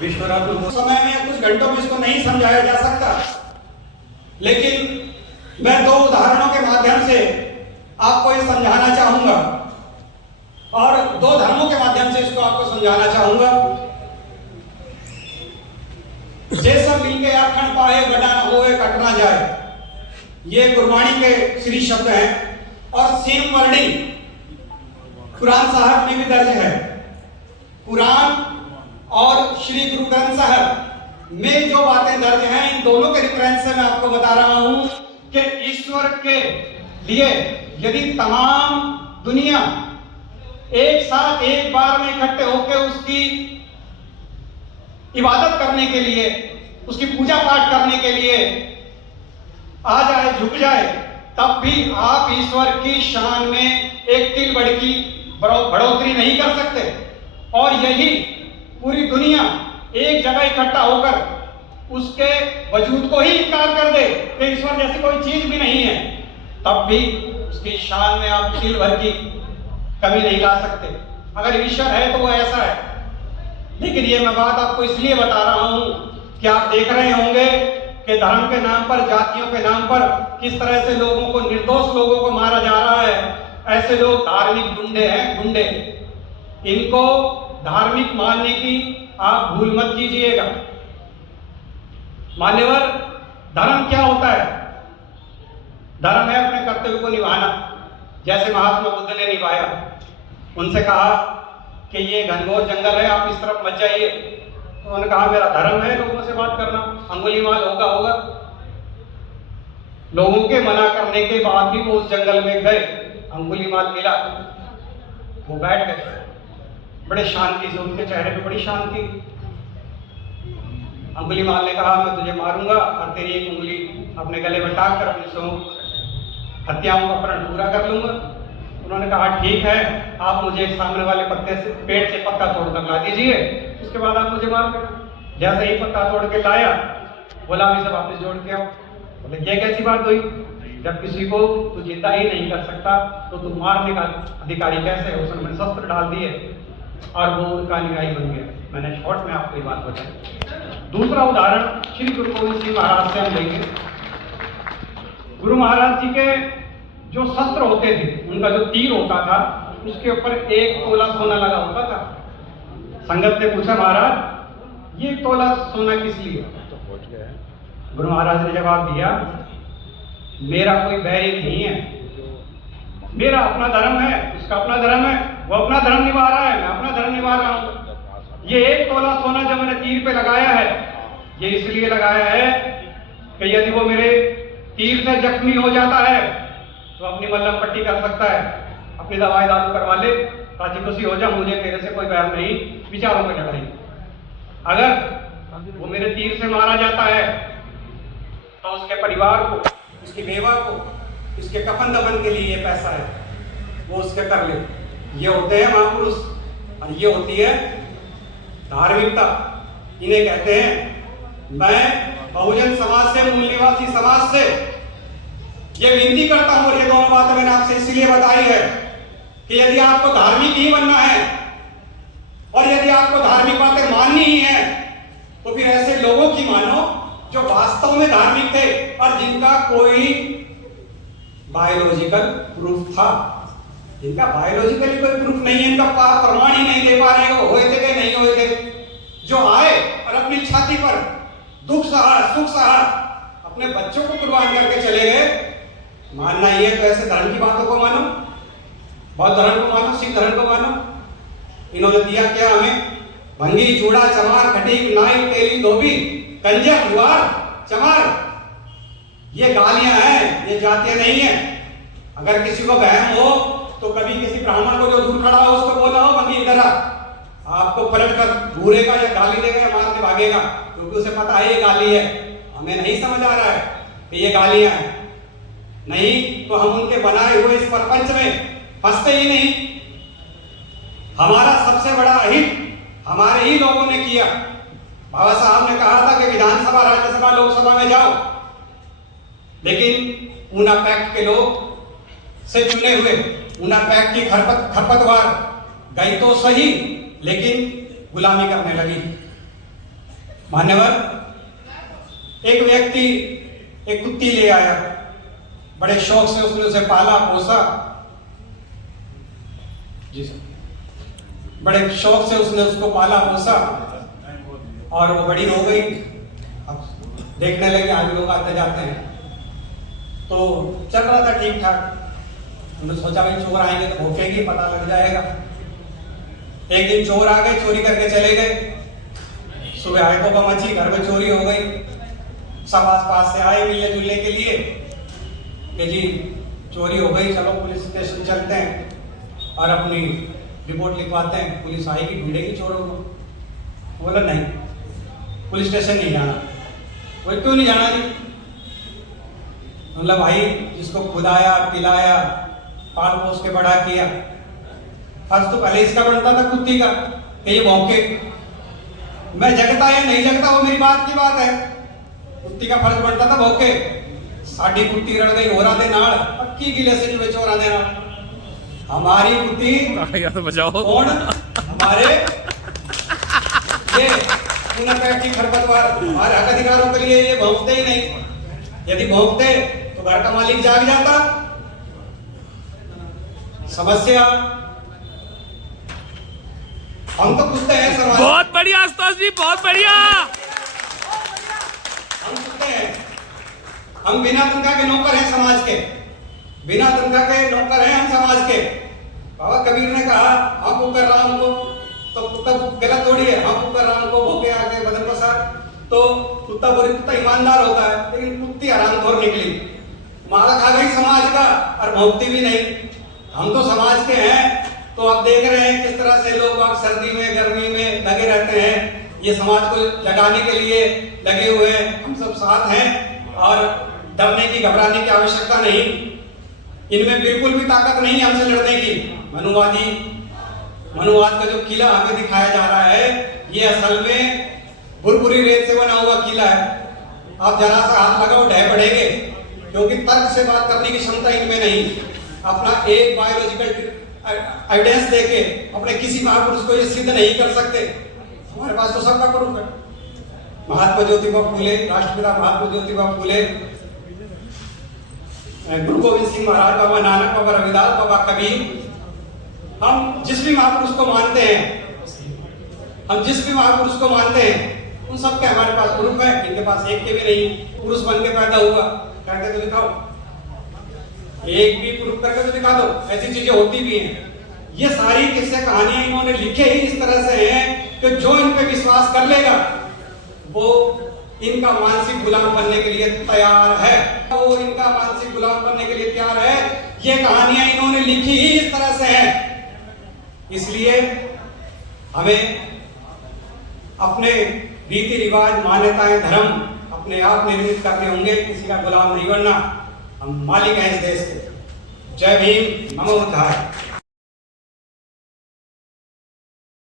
विश्वरत्न समय में कुछ घंटों में इसको नहीं समझाया जा सकता, लेकिन मैं दो उदाहरणों के माध्यम से आपको ये समझाना चाहूंगा और दो धर्मों के माध्यम से इसको आपको समझाना चाहूंगा। जैसा मिलके आखण पाए गड़ा न होए कट ना जाए, ये गुरबाणी के श्री शब्द हैं और सेम वर्डिंग कुरान साहब में भी दर्ज है। कुरान और श्री गुरु ग्रंथ साहब में जो बातें दर्ज हैं, इन दोनों के रेफरेंस से मैं आपको बता रहा हूं कि ईश्वर के लिए यदि तमाम दुनिया एक साथ एक बार में इकट्ठे होकर उसकी इबादत करने के लिए, उसकी पूजा पाठ करने के लिए आ जाए, झुक जाए, तब भी आप ईश्वर की शान में एक तिल बढ़ की बढ़ोतरी नहीं कर सकते। और यही पूरी दुनिया एक जगह इकट्ठा होकर उसके वजूद को ही इनकार कर दे कि ईश्वर जैसी कोई चीज भी नहीं है, तब भी उसकी शान में आप तिल भर की कमी नहीं ला सकते। अगर ईश्वर है तो वो ऐसा है। लेकिन ये मैं बात आपको इसलिए बता रहा हूं कि आप देख रहे होंगे कि धर्म के नाम पर, जातियों के नाम पर किस तरह से लोगों को, निर्दोष लोगों को मारा जा रहा है। ऐसे लोग धार्मिक गुंडे हैं, गुंडे। इनको धार्मिक मानने की आप भूल मत कीजिएगा। मान्यवर, धर्म क्या होता है? धर्म है अपने कर्तव्य को निभाना, जैसे महात्मा बुद्ध ने निभाया। उनसे कहा कि ये घनघोर जंगल है, आप इस तरफ मत जाइए। तो उन्होंने कहा मेरा धर्म है लोगों से बात करना, अंगुलीमाल होगा। लोगों के मना करने के बाद भी वो उस जंगल में गए, अंगुलीमाल मिला, वो बैठ गए बड़े शांति से, उनके चेहरे पे बड़ी शांति। अंगुलीमाल ने कहा मैं तुझे मारूंगा और तेरी एक उंगली अपने गले में टांग कर अपनी हत्याओं का प्रण पूरा कर लूंगा। उन्होंने कहा ठीक है, आप मुझे एक सामने वाले पत्ते से, पेड़ से पत्ता तोड़कर ला दीजिए, उसके बाद आप मुझे मार देना। जैसे ही पत्ता तोड़ के लाया, बोला अभी से वापस जोड़ के आओ। बोले ये कैसी बात हुई? जब किसी को तू जिंदा ही नहीं कर सकता तो तू मारने का अधिकारी कैसे है? उसने शस्त्र डाल दिए और वो उनका अनुयायी बन गया। मैंने शॉर्ट में आपको ये बात बताई। दूसरा उदाहरण श्री गुरु गोविंद सिंह महाराज से हम लेंगे। गुरु महाराज जी के जो शस्त्र होते थे, उनका जो तीर होता था, उसके ऊपर 1 तोला सोना लगा होता था। संगत ने पूछा महाराज ये 1 तोला सोना किस लिए? गुरु महाराज ने जवाब दिया मेरा कोई बैरी नहीं है, मेरा अपना धर्म है, उसका अपना धर्म है, वो अपना धर्म निभा रहा है, मैं अपना धर्म निभा रहा हूं। ये 1 तोला सोना जब मैंने तीर पे लगाया है, ये इसलिए लगाया है कि यदि वो मेरे तीर से जख्मी हो जाता है तो अपनी मल्लम पट्टी कर सकता है, अपनी दवाई दारू करवा ले, राजी खुशी हो जा, मुझे तेरे से कोई बैर नहीं, विचारों में लड़ाई। अगर वो मेरे तीर से मारा जाता है तो उसके परिवार को, उसकी बेवा को, इसके कफन दफन के लिए ये पैसा है, वो उसके कर ले। ये होते हैं महापुरुष और ये होती है धार्मिकता। इन्हें कहते हैं मैं बहुजन समाज से, मूल निवासी समाज से ये विनती करता हूं, और ये दोनों बातें मैंने आपसे इसलिए बताई है कि यदि आपको धार्मिक ही बनना है और यदि आपको धार्मिक बातें माननी ही है तो फिर ऐसे लोगों की मानो जो वास्तव में धार्मिक थे और जिनका कोई बायोलॉजिकल प्रूफ था। जिनका बायोलॉजिकली कोई प्रूफ नहीं है, इनका प्रमाण ही नहीं दे पा रहे हो, हुए थे कि नहीं हुए थे, जो आए और अपनी छाती पर दुख सहा, सुख सहा, अपने बच्चों को कुर्बान करके चले गए। मानना ही है तो ऐसे धर्म की बातों को मानो, बौद्ध धर्म को मानो, सिख धर्म को मानो। इन्होंने दिया क्या हमें? भंगी, चूड़ा, चमार, खटीक, नाई, तेली, धोबी, कंजर, द्वार, चमार, ये गालियां हैं, ये जातियां नहीं है। अगर किसी को वहम हो तो कभी किसी ब्राह्मण को जो दूर खड़ा हो उसको बोला हो भंगी इधर आ, आपको पलट कर घूरेगा या गाली देगा या मार के भागेगा, क्योंकि उसे पता है ये गाली है। हमें नहीं समझ आ रहा है कि ये गालियां हैं, नहीं तो हम उनके बनाए हुए इस प्रपंच में फंसते ही नहीं। हमारा सबसे बड़ा अहित हमारे ही लोगों ने किया। बाबा साहब ने कहा था कि विधानसभा, राज्यसभा, लोकसभा में जाओ, लेकिन ऊना पैक्ट के लोग से चुने हुए, ऊना पैक्ट की खरपतवार गई तो सही, लेकिन गुलामी करने लगी। मान्यवर, एक व्यक्ति एक कुत्ती ले आया, बड़े शौक से उसने उसे पाला पोसा। जी सर, बड़े शौक से उसने उसको पाला पोसा और वो बड़ी हो गई। अब देखने लगे आगे लोग आते जाते हैं, तो चल रहा था ठीक ठाक। उन्होंने सोचा भाई चोर आएंगे तो भौंकेगी, पता लग जाएगा। एक दिन चोर आ गए, चोरी करके चले गए। सुबह आए तो मची, घर में चोरी हो गई। सब आस पास से आए मिलने जुलने के लिए कि जी चोरी हो गई, चलो पुलिस स्टेशन चलते हैं और अपनी रिपोर्ट लिखवाते हैं। पुलिस आएगी, ढूंढेगी चोरों को। बोला नहीं, पुलिस स्टेशन नहीं जाना। बोले क्यों नहीं जाना जी? मतलब भाई जिसको खुदाया पिलाया पाल पोस के बड़ा किया, फर्ज तो पहले इसका बनता था कुत्ती का कि ये भौंके। मैं जगता या नहीं जगता वो मेरी बात की बात है। कुत्ती का फर्ज बनता था भौंके। साडी कुत्ती रड़ गई होरा दे नाल, पक्की गिले से जुड़े चोरा दे नाल। हमारी कुत्ती तो बचाओ कौन? हमारे ये की खरपतवार हमारे हक अधिकारों के लिए ये भौंकते ही नहीं। यदि भौंकते तो घर का मालिक जाग जाता। समस्या हम तो कुत्ते हैं समाज। बहुत बढ़िया आशुतोष जी, बहुत बढ़िया। हम कुत्ते हैं, हम बिना तनख्वाह के नौकर हैं समाज के। बिना तनख्वाह के नौकर हैं हम समाज के। बाबा कबीर ने कहा हम पुकार राम को, तो कुत्ता गलत थोड़ी है। हम पुकार राम को भूखे आके बदन पसार, तो कुत्ता बोले कुत्ता ईमानदार होता है, लेकिन कुत्ती हरामखोर निकली। मारा खा गई समाज का और भौंकती भी नहीं। हम तो समाज के हैं। तो आप देख रहे हैं किस तरह से लोग सर्दी में गर्मी में लगे रहते हैं, ये समाज को जगाने के लिए लगे हुए हैं। हम सब साथ हैं और डरने की घबराने की आवश्यकता नहीं। इनमें बिल्कुल भी ताकत नहीं हमसे लड़ने की। मनुवाद का जो किला हमें दिखाया जा रहा है, ये असल में भुरभुरी रेत से बना हुआ किला है। आप जरा सा हाथ लगाओ ढह पड़ेंगे, क्योंकि तर्क से बात करने की क्षमता इनमें नहीं। अपना एक बायोलॉजिकल एविडेंस देके अपने किसी महापुरुष को ये सिद्ध नहीं कर सकते। हमारे पास तो सबका प्रूफ है। महात्मा ज्योतिबा फूले, राष्ट्रपिता महात्मा ज्योतिबा फूले, गुरु गोविंद सिंह महाराज, बाबा नानक, बाबा रविदास, बाबा कबीर। हम जिस भी महापुरुष को मानते हैं, उन सबके हमारे पास प्रूफ है। इनके पास एक के भी नहीं। पुरुष बन के पैदा हुआ, करके तो दिखाओ, एक भी प्रूफ करके तो दिखा दो। ऐसी चीजें होती भी हैं। ये सारी किस्से कहानियां इन्होंने लिखे ही इस तरह से हैं कि जो इन पे विश्वास कर लेगा वो इनका मानसिक गुलाम बनने के लिए तैयार है। वो इनका मानसिक गुलाम बनने के लिए तैयार है। ये कहानियां इन्होंने लिखी ही इस तरह से है। इसलिए हमें अपने रीति रिवाज, मान्यताएं, धर्म अपने आप निर्मित करने होंगे। किसी का गुलाम नहीं बनना। हम मालिक हैं इस देश के। जय भीम, नमो बुद्धाय।